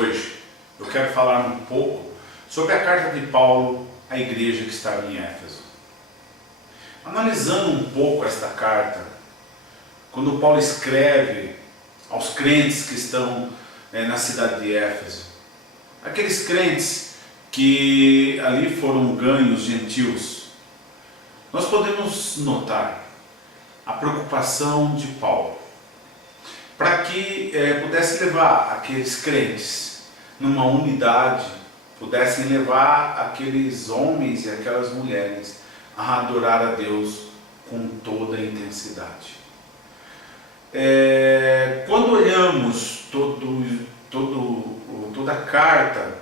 hoje, eu quero falar um pouco sobre a carta de Paulo à igreja que estava em Éfeso. Analisando um pouco esta carta, quando Paulo escreve aos crentes que estão na cidade de Éfeso, aqueles crentes que ali foram ganhos gentios, nós podemos notar a preocupação de Paulo para que pudesse levar aqueles crentes numa unidade, pudessem levar aqueles homens e aquelas mulheres a adorar a Deus com toda a intensidade. Quando olhamos toda a carta,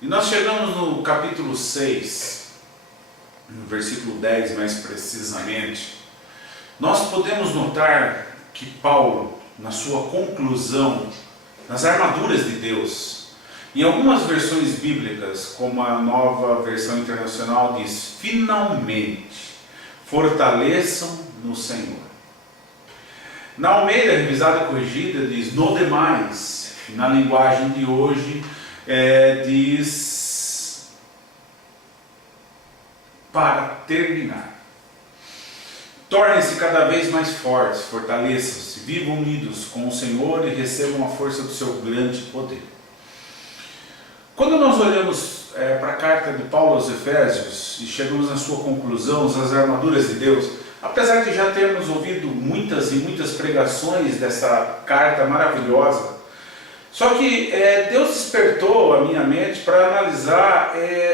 e nós chegamos no capítulo 6, no versículo 10 mais precisamente, nós podemos notar que Paulo, na sua conclusão, nas armaduras de Deus, em algumas versões bíblicas, como a Nova Versão Internacional diz, finalmente, fortaleçam no Senhor. Na Almeida, Revisada e Corrigida, diz no demais. Na linguagem de hoje, diz para terminar. Tornem-se cada vez mais fortes, fortaleçam-se, vivam unidos com o Senhor e recebam a força do seu grande poder. Quando nós olhamos para a carta de Paulo aos Efésios e chegamos na sua conclusão, as armaduras de Deus, apesar de já termos ouvido muitas e muitas pregações dessa carta maravilhosa, só que Deus despertou a minha mente para analisar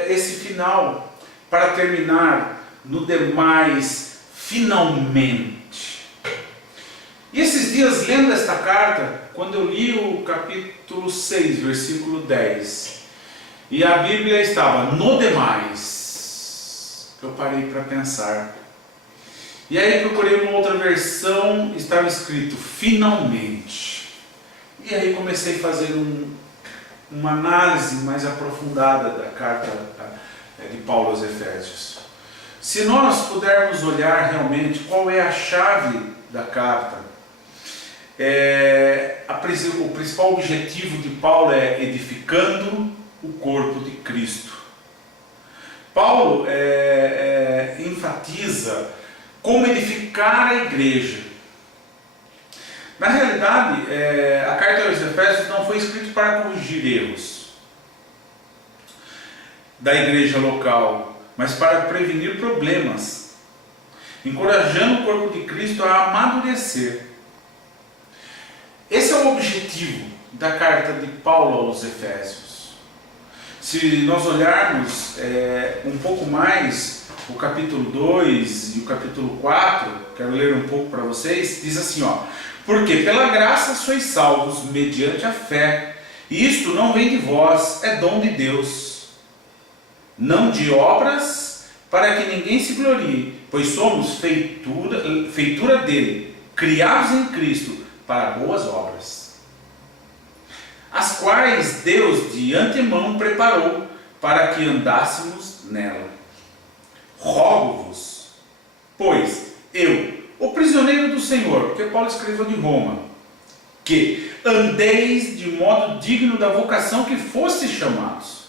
esse final, para terminar no demais, finalmente. E esses dias, lendo esta carta, quando eu li o capítulo 6, versículo 10, e a Bíblia estava no demais, eu parei para pensar. E aí procurei uma outra versão, estava escrito finalmente. E aí comecei a fazer uma análise mais aprofundada da carta de Paulo aos Efésios. Se nós pudermos olhar realmente qual é a chave da carta, o principal objetivo de Paulo é edificando o corpo de Cristo. Paulo enfatiza como edificar a igreja. Na realidade, a carta aos Efésios não foi escrita para corrigir erros da igreja local, mas para prevenir problemas, encorajando o corpo de Cristo a amadurecer. Esse é o objetivo da carta de Paulo aos Efésios. Se nós olharmos um pouco mais o capítulo 2 e o capítulo 4, quero ler um pouco para vocês, diz assim, porque pela graça sois salvos mediante a fé, e isto não vem de vós, é dom de Deus, não de obras, para que ninguém se glorie, pois somos feitura dele, criados em Cristo para boas obras, as quais Deus de antemão preparou para que andássemos nela. Rogo-vos, pois eu, o prisioneiro do Senhor, porque Paulo escreveu de Roma, que andeis de modo digno da vocação que fostes chamados,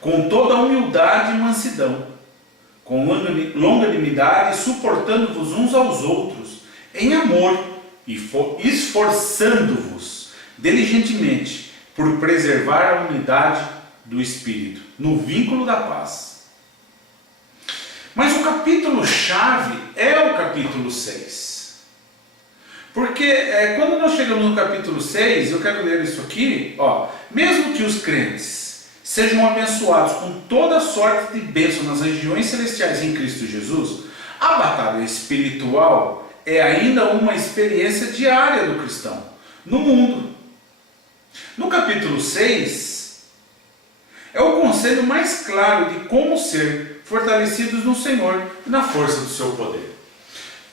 com toda a humildade e mansidão, com longanimidade, suportando-vos uns aos outros, em amor, e esforçando-vos diligentemente por preservar a unidade do Espírito, no vínculo da paz. Mas o capítulo-chave é o capítulo 6. Porque quando nós chegamos no capítulo 6, eu quero ler isso aqui, mesmo que os crentes sejam abençoados com toda sorte de bênção nas regiões celestiais em Cristo Jesus, a batalha espiritual é ainda uma experiência diária do cristão, no mundo. No capítulo 6, é o conselho mais claro de como ser fortalecidos no Senhor e na força do seu poder.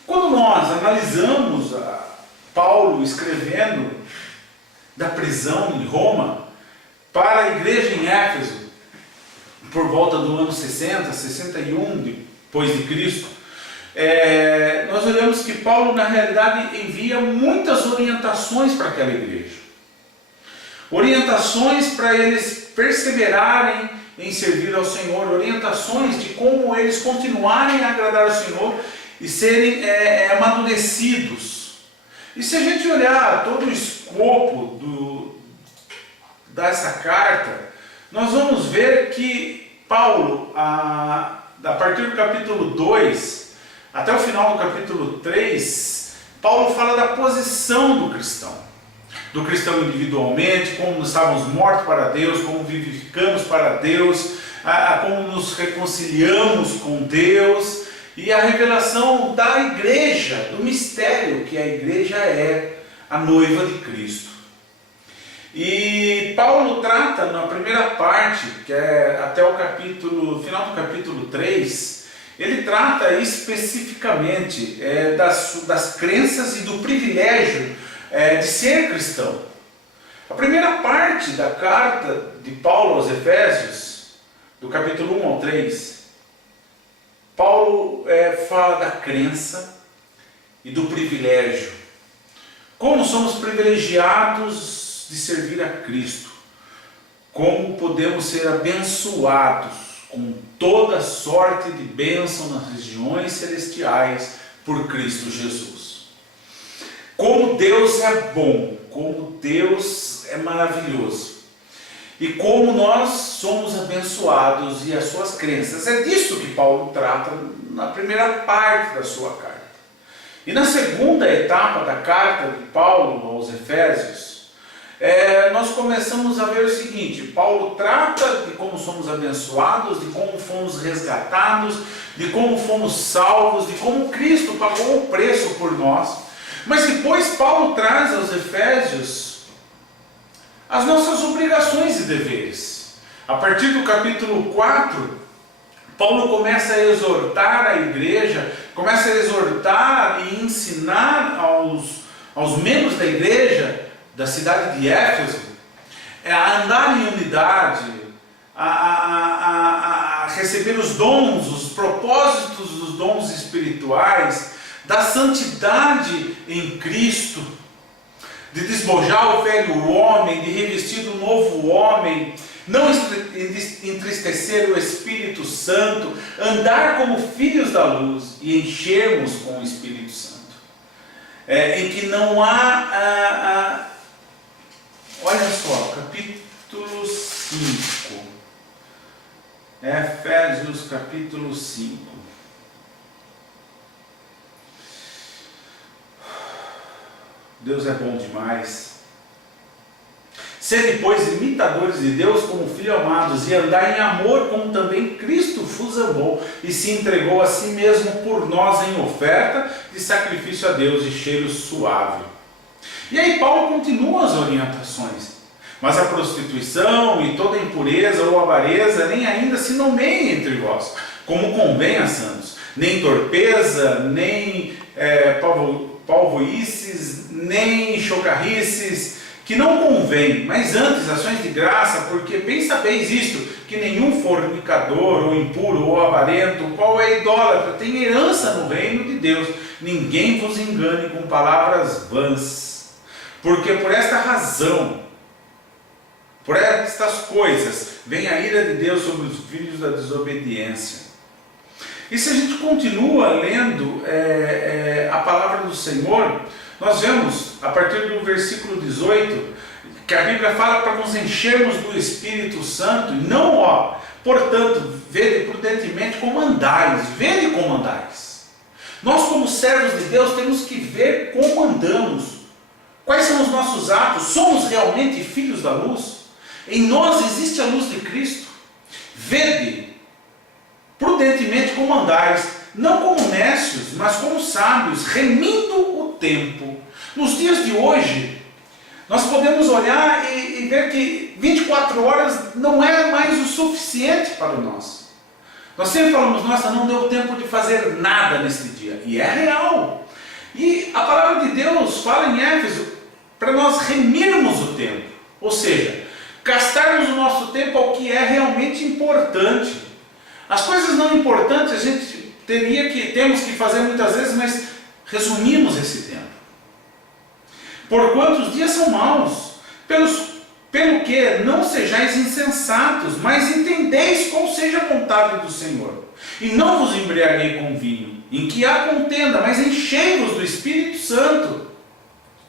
Quando nós analisamos Paulo escrevendo da prisão em Roma para a igreja em Éfeso, por volta do ano 60, 61 depois de Cristo, nós olhamos que Paulo na realidade envia muitas orientações para aquela igreja. orientações para eles perseverarem em servir ao Senhor, orientações de como eles continuarem a agradar ao Senhor e serem amadurecidos. E se a gente olhar todo o escopo dessa carta, nós vamos ver que Paulo, a partir do capítulo 2 até o final do capítulo 3, Paulo fala da posição do cristão individualmente, como estávamos mortos para Deus, como vivificamos para Deus, como nos reconciliamos com Deus, e a revelação da igreja, do mistério que a igreja é a noiva de Cristo. E Paulo trata na primeira parte, que é até o final do capítulo 3, ele trata especificamente das crenças e do privilégio de ser cristão. A primeira parte da carta de Paulo aos Efésios, do capítulo 1 ao 3, Paulo fala da crença e do privilégio. Como somos privilegiados de servir a Cristo. Como podemos ser abençoados com toda sorte de bênção nas regiões celestiais por Cristo Jesus. Como Deus é bom, como Deus é maravilhoso. E como nós somos abençoados e as suas crenças. É disso que Paulo trata na primeira parte da sua carta. E na segunda etapa da carta de Paulo aos Efésios, nós começamos a ver o seguinte: Paulo trata de como somos abençoados, de como fomos resgatados, de como fomos salvos, de como Cristo pagou o preço por nós. Mas depois Paulo traz aos Efésios as nossas obrigações e deveres. A partir do capítulo 4, Paulo começa a exortar a igreja, começa a exortar e ensinar aos membros da igreja da cidade de Éfeso a andar em unidade, a receber os dons, os propósitos dos dons espirituais, da santidade em Cristo, de despojar o velho homem, de revestir do novo homem, não entristecer o Espírito Santo, andar como filhos da luz e enchermos com o Espírito Santo. Em que não há... olha só, capítulo 5. Efésios capítulo 5. Deus é bom demais. Sede, pois, imitadores de Deus como filhos amados, e andai em amor, como também Cristo vos amou, e se entregou a si mesmo por nós em oferta de sacrifício a Deus e cheiro suave. E aí Paulo continua as orientações. Mas a prostituição e toda impureza ou avareza nem ainda se nomeiem entre vós, como convém a santos. Nem torpeza, nem palvoices, nem chocarrices, que não convém, mas antes ações de graça, porque bem sabeis isto, que nenhum fornicador, ou impuro, ou avarento, qual é idólatra, tem herança no reino de Deus. Ninguém vos engane com palavras vãs, porque por esta razão, por estas coisas, vem a ira de Deus sobre os filhos da desobediência. E se a gente continua lendo a palavra do Senhor, nós vemos, a partir do versículo 18, que a Bíblia fala para nos enchermos do Espírito Santo, e não, portanto, vede prudentemente como andais, vede como andais. Nós, como servos de Deus, temos que ver como andamos, quais são os nossos atos, somos realmente filhos da luz? Em nós existe a luz de Cristo. Vede prudentemente como andais, não como necios, mas como sábios, remindo o tempo. Nos dias de hoje, nós podemos olhar e ver que 24 horas não é mais o suficiente para nós. Nós sempre falamos, nossa, não deu tempo de fazer nada neste dia. E é real. E a palavra de Deus fala em Éfeso para nós remirmos o tempo. Ou seja, gastarmos o nosso tempo ao que é realmente importante. As coisas não importantes a gente temos que fazer muitas vezes, mas resumimos esse tempo. Porquanto os dias são maus, pelos que não sejais insensatos, mas entendeis qual seja a vontade do Senhor. E não vos embriaguei com vinho, em que há contenda, mas enchei-vos do Espírito Santo,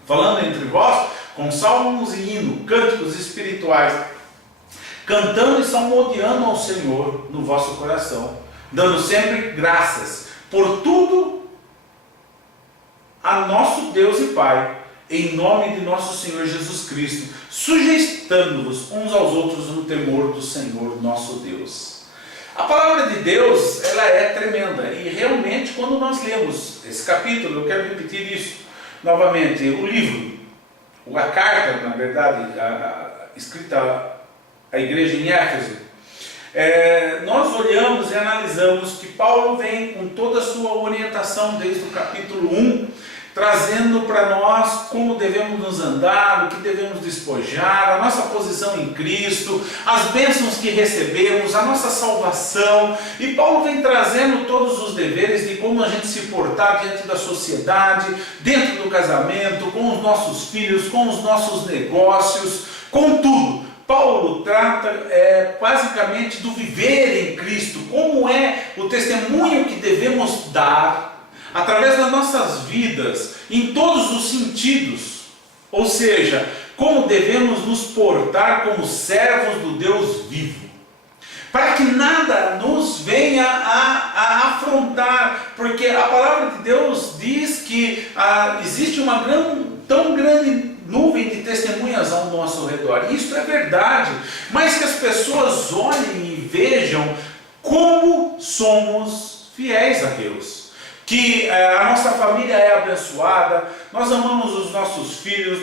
falando entre vós com salmos e hino, cânticos espirituais, cantando e salmodiando ao Senhor no vosso coração, dando sempre graças por tudo a nosso Deus e Pai, em nome de nosso Senhor Jesus Cristo, sujeitando-vos uns aos outros no temor do Senhor nosso Deus. A palavra de Deus, ela é tremenda, e realmente quando nós lemos esse capítulo, eu quero repetir isso novamente, o livro, a carta, na verdade, escrita à igreja em Éfeso, nós olhamos e analisamos que Paulo vem com toda a sua orientação desde o capítulo 1, trazendo para nós como devemos nos andar, o que devemos despojar, a nossa posição em Cristo, as bênçãos que recebemos, a nossa salvação. E Paulo vem trazendo todos os deveres de como a gente se portar diante da sociedade, dentro do casamento, com os nossos filhos, com os nossos negócios, com tudo. Paulo trata basicamente do viver em Cristo, como é o testemunho que devemos dar através das nossas vidas, em todos os sentidos, ou seja, como devemos nos portar como servos do Deus vivo, para que nada nos venha a afrontar, porque a palavra de Deus diz que existe uma tão grande nuvem de testemunhas ao nosso redor. Isso é verdade, mas que as pessoas olhem e vejam como somos fiéis a Deus. Que a nossa família é abençoada, nós amamos os nossos filhos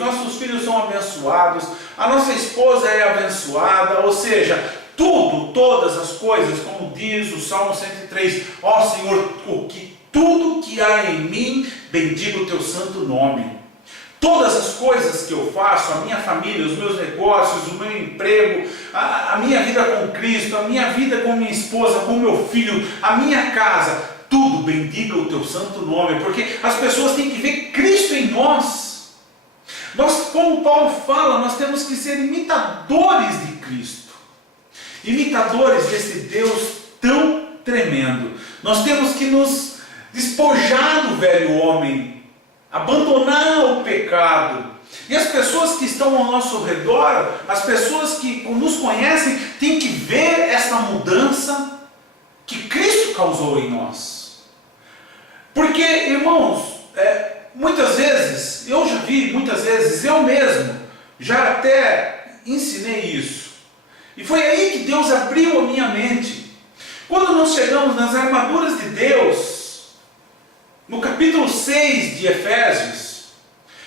são abençoados, a nossa esposa é abençoada, ou seja, todas as coisas, como diz o Salmo 103, ó Senhor, tudo que há em mim, bendiga o teu santo nome. Todas as coisas que eu faço, a minha família, os meus negócios, o meu emprego, a minha vida com Cristo, a minha vida com minha esposa, com meu filho, a minha casa, tudo bendiga o teu santo nome, porque as pessoas têm que ver Cristo em nós. Nós, como Paulo fala, nós temos que ser imitadores de Cristo, imitadores desse Deus tão tremendo. Nós temos que nos despojar do velho homem, abandonar o pecado. E as pessoas que estão ao nosso redor, as pessoas que nos conhecem, têm que ver essa mudança que Cristo causou em nós. Porque, irmãos, muitas vezes, eu já vi, muitas vezes, eu mesmo, já até ensinei isso. E foi aí que Deus abriu a minha mente. Quando nós chegamos nas armaduras de Deus, no capítulo 6 de Efésios,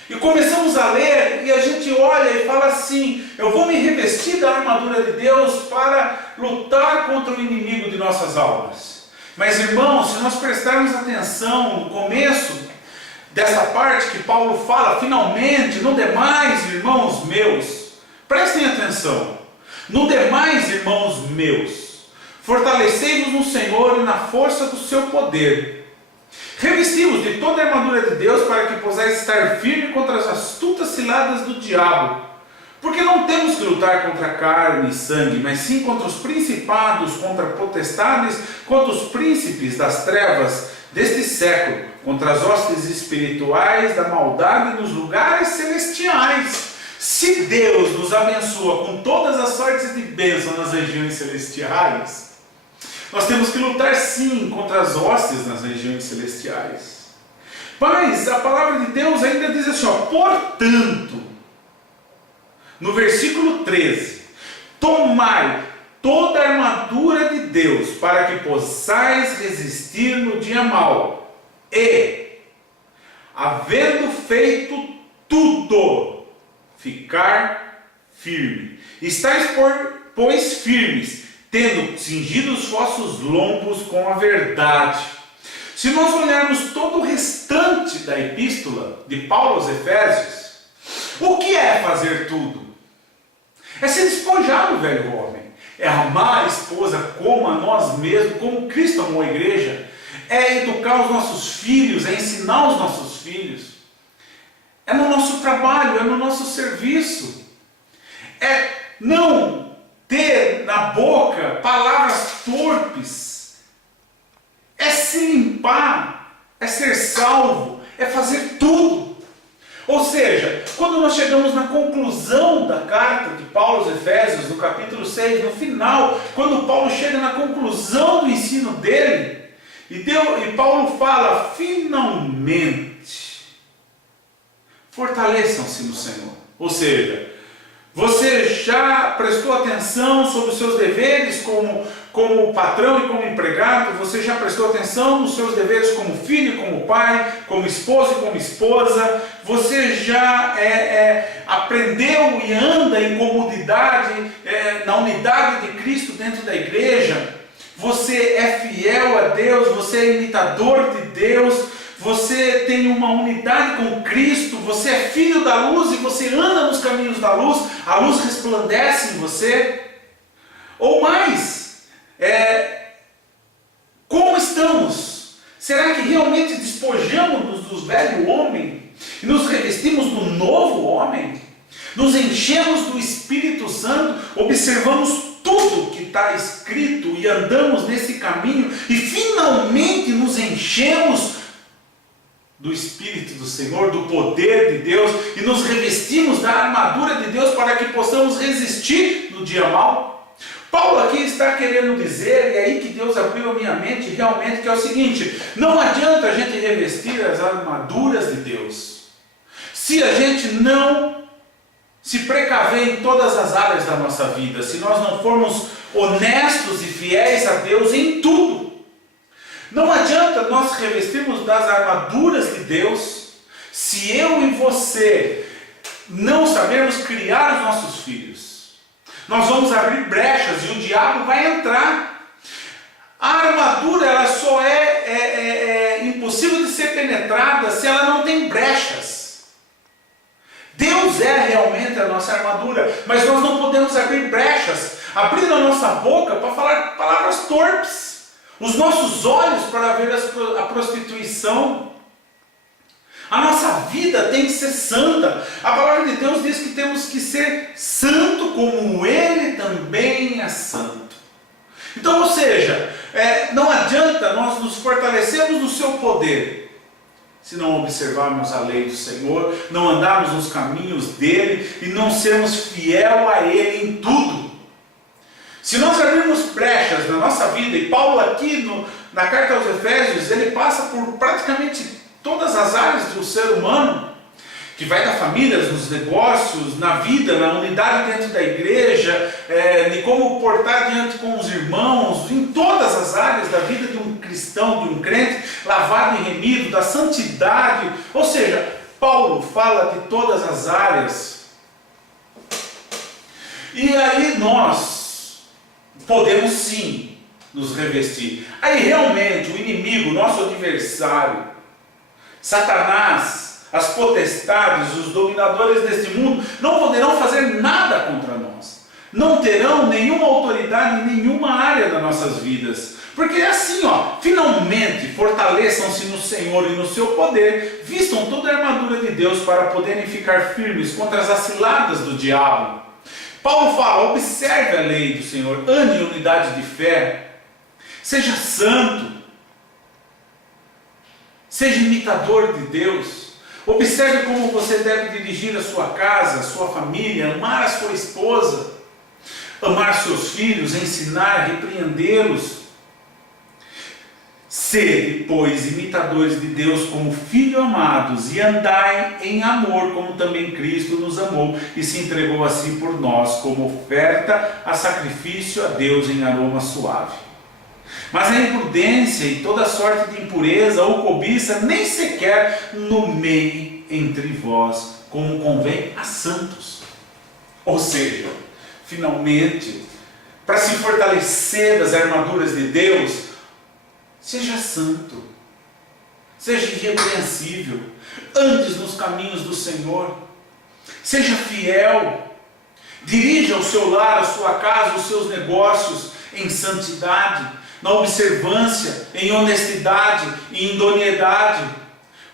e começamos a ler, e a gente olha e fala assim, eu vou me revestir da armadura de Deus para lutar contra o inimigo de nossas almas. Mas irmãos, se nós prestarmos atenção no começo dessa parte que Paulo fala, finalmente, no demais, irmãos meus, prestem atenção, no demais, irmãos meus, fortalecei-vos no Senhor e na força do seu poder, revesti-vos de toda a armadura de Deus para que possais estar firme contra as astutas ciladas do diabo. Porque não temos que lutar contra carne e sangue, mas sim contra os principados, contra potestades, contra os príncipes das trevas deste século, contra as hostes espirituais da maldade nos lugares celestiais. Se Deus nos abençoa com todas as sortes de bênção nas regiões celestiais, nós temos que lutar sim contra as hostes nas regiões celestiais. Mas a palavra de Deus ainda diz assim, portanto, no versículo 13, tomai toda a armadura de Deus, para que possais resistir no dia mau, e, havendo feito tudo, ficar firme. Estais, pois, firmes, tendo cingido os vossos lombos com a verdade. Se nós olharmos todo o restante da epístola de Paulo aos Efésios, o que é fazer tudo? É se despojar do velho homem, é amar a esposa como a nós mesmos, como Cristo amou a igreja, é educar os nossos filhos, é ensinar os nossos filhos, é no nosso trabalho, é no nosso serviço, é não ter na boca palavras torpes, é se limpar, é ser salvo, é fazer tudo. Ou seja, quando nós chegamos na conclusão da carta de Paulo aos Efésios, no capítulo 6, no final, quando Paulo chega na conclusão do ensino dele, e Paulo fala, finalmente, fortaleçam-se no Senhor. Ou seja, você já prestou atenção sobre os seus deveres como patrão e como empregado? Você já prestou atenção nos seus deveres como filho, como pai, como esposo e como esposa? Você já aprendeu e anda em comunidade, na unidade de Cristo dentro da igreja? Você é fiel a Deus? Você é imitador de Deus? Você tem uma unidade com Cristo? Você é filho da luz e você anda nos caminhos da luz? A luz resplandece em você? Ou mais, como estamos? Será que realmente despojamos-nos do velho homem e nos revestimos do novo homem? Nos enchemos do Espírito Santo, observamos tudo que está escrito e andamos nesse caminho e finalmente nos enchemos do Espírito do Senhor, do poder de Deus, e nos revestimos da armadura de Deus para que possamos resistir no dia mau? Paulo aqui está querendo dizer, e é aí que Deus abriu a minha mente realmente, que é o seguinte: não adianta a gente revestir as armaduras de Deus se a gente não se precaver em todas as áreas da nossa vida, se nós não formos honestos e fiéis a Deus em tudo. Não adianta nós revestirmos das armaduras de Deus se eu e você não sabermos criar os nossos filhos. Nós vamos abrir brechas e o diabo vai entrar. A armadura ela só é impossível de ser penetrada se ela não tem brechas. Deus é realmente a nossa armadura, mas nós não podemos abrir brechas, abrindo a nossa boca para falar palavras torpes, os nossos olhos para ver a prostituição. A nossa vida tem que ser santa. A palavra de Deus diz que temos que ser santo como Ele também é santo. Então, ou seja, não adianta nós nos fortalecermos no seu poder se não observarmos a lei do Senhor, não andarmos nos caminhos dele e não sermos fiel a ele em tudo. Se nós abrirmos brechas na nossa vida, e Paulo aqui na carta aos Efésios, ele passa por praticamente todas as áreas do ser humano, que vai da família, nos negócios, na vida, na unidade dentro da igreja, de como portar diante com os irmãos, em todas as áreas da vida de um cristão, de um crente, lavado e remido, da santidade. Ou seja, Paulo fala de todas as áreas. E aí nós podemos sim nos revestir. Aí realmente o inimigo, nosso adversário, Satanás, as potestades, os dominadores deste mundo, não poderão fazer nada contra nós. Não terão nenhuma autoridade em nenhuma área das nossas vidas. Porque é assim, finalmente fortaleçam-se no Senhor e no seu poder, vistam toda a armadura de Deus para poderem ficar firmes contra as ciladas do diabo. Paulo fala, observe a lei do Senhor, ande em unidade de fé, seja santo, seja imitador de Deus. Observe como você deve dirigir a sua casa, a sua família, amar a sua esposa, amar seus filhos, ensinar, repreendê-los. Sede, pois, imitadores de Deus como filhos amados, e andai em amor, como também Cristo nos amou e se entregou a si por nós, como oferta a sacrifício a Deus em aroma suave. Mas a imprudência e toda sorte de impureza ou cobiça nem sequer nomeie entre vós, como convém a santos. Ou seja, finalmente, para se fortalecer das armaduras de Deus, seja santo, seja irrepreensível, andes nos caminhos do Senhor, seja fiel, dirija o seu lar, a sua casa, os seus negócios em santidade, na observância, em honestidade e em idoneidade,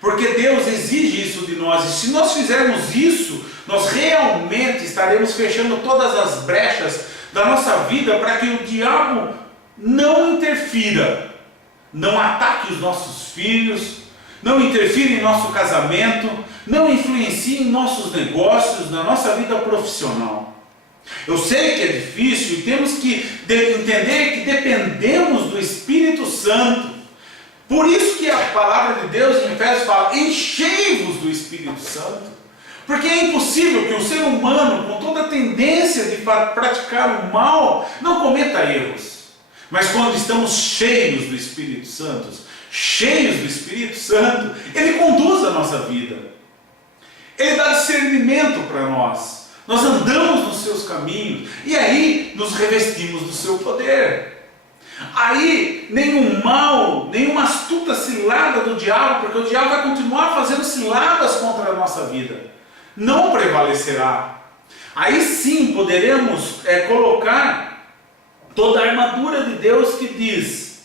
porque Deus exige isso de nós, e se nós fizermos isso, nós realmente estaremos fechando todas as brechas da nossa vida para que o diabo não interfira, não ataque os nossos filhos, não interfira em nosso casamento, não influencie em nossos negócios, na nossa vida profissional. Eu sei que é difícil e temos que entender que dependemos do Espírito Santo. Por isso que a palavra de Deus em Efésios fala: enchei-vos do Espírito Santo. Porque é impossível que um ser humano com toda a tendência de praticar o mal não cometa erros. Mas quando estamos cheios do Espírito Santo, Ele conduz a nossa vida. Ele dá discernimento para nós. Nós andamos nos seus caminhos e aí nos revestimos do seu poder. Aí nenhum mal, nenhuma astuta cilada do diabo, porque o diabo vai continuar fazendo ciladas contra a nossa vida, não prevalecerá. Aí sim poderemos colocar toda a armadura de Deus que diz: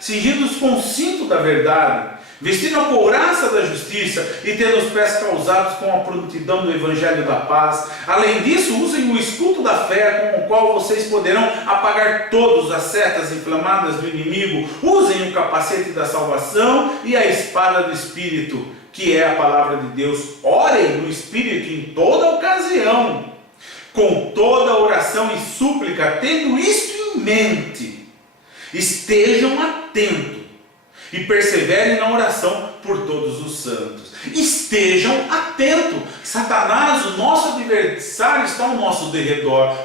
cingidos com o cinto da verdade, vestindo a couraça da justiça e tendo os pés calçados com a prontidão do evangelho da paz. Além disso, usem o escudo da fé, com o qual vocês poderão apagar todas as setas inflamadas do inimigo. Usem o capacete da salvação e a espada do Espírito, que é a palavra de Deus. Orem no Espírito em toda ocasião, com toda oração e súplica, tendo isto em mente. Estejam atentos e perseverem na oração por todos os santos. Estejam atentos. Satanás, o nosso adversário, está ao nosso derredor,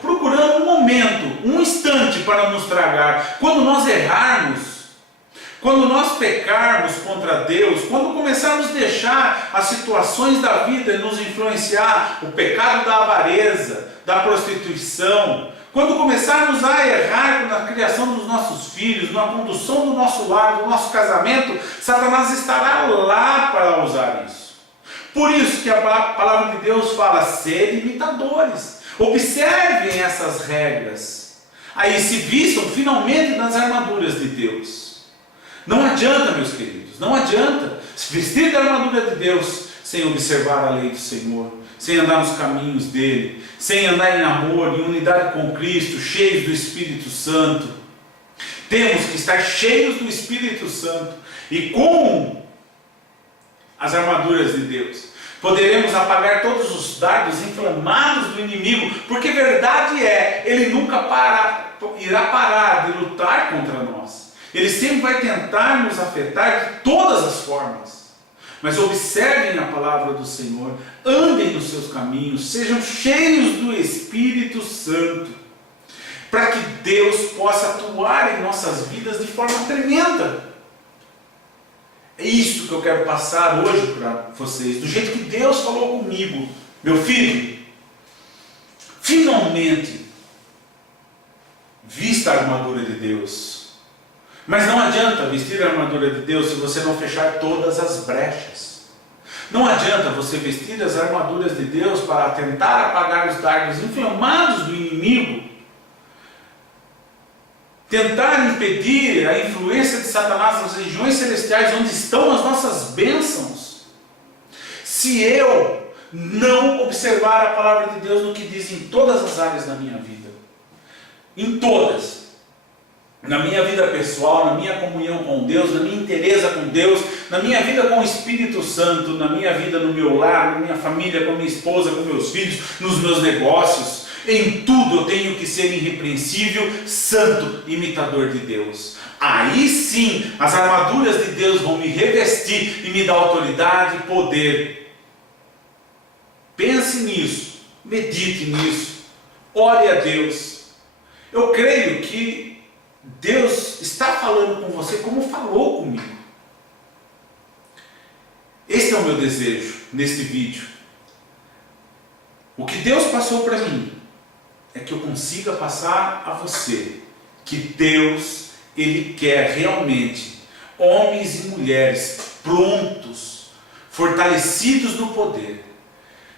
procurando um momento, um instante para nos tragar. Quando nós errarmos, quando nós pecarmos contra Deus, quando começarmos a deixar as situações da vida nos influenciar, o pecado da avareza, da prostituição, quando começarmos a errar na criação dos nossos filhos, na condução do nosso lar, do nosso casamento, Satanás estará lá para usar isso. Por isso que a palavra de Deus fala: sede imitadores, observem essas regras, aí se vistam finalmente nas armaduras de Deus. Não adianta, meus queridos, não adianta se vestir da armadura de Deus sem observar a lei do Senhor, sem andar nos caminhos dele, sem andar em amor, em unidade com Cristo, cheios do Espírito Santo. Temos que estar cheios do Espírito Santo, e com as armaduras de Deus poderemos apagar todos os dardos inflamados do inimigo, porque verdade é, ele nunca irá parar de lutar contra nós. Ele sempre vai tentar nos afetar de todas as formas. Mas observem a palavra do Senhor, andem nos seus caminhos, sejam cheios do Espírito Santo, para que Deus possa atuar em nossas vidas de forma tremenda. É isso que eu quero passar hoje para vocês, do jeito que Deus falou comigo. Meu filho, finalmente, vista a armadura de Deus. Mas não adianta vestir a armadura de Deus se você não fechar todas as brechas. Não adianta você vestir as armaduras de Deus para tentar apagar os dardos inflamados do inimigo, tentar impedir a influência de Satanás nas regiões celestiais onde estão as nossas bênçãos, se eu não observar a palavra de Deus no que diz em todas as áreas da minha vida. Em todas. Na minha vida pessoal, na minha comunhão com Deus, na minha inteireza com Deus, na minha vida com o Espírito Santo, na minha vida no meu lar, na minha família, com minha esposa, com meus filhos, nos meus negócios. Em tudo eu tenho que ser irrepreensível, santo, imitador de Deus. Aí sim, as armaduras de Deus vão me revestir e me dar autoridade e poder. Pense nisso, medite nisso, ore a Deus. Eu creio que Deus está falando com você como falou comigo. Este é o meu desejo neste vídeo. O que Deus passou para mim é que eu consiga passar a você que Deus, Ele quer realmente homens e mulheres prontos, fortalecidos no poder.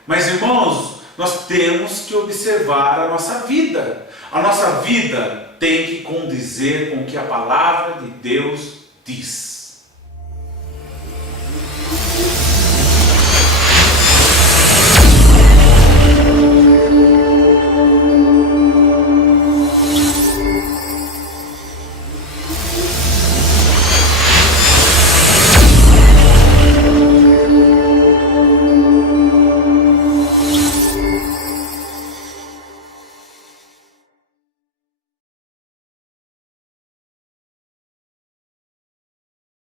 Mas, irmãos, nós temos que observar a nossa vida. A nossa vida tem que condizer com o que a palavra de Deus diz.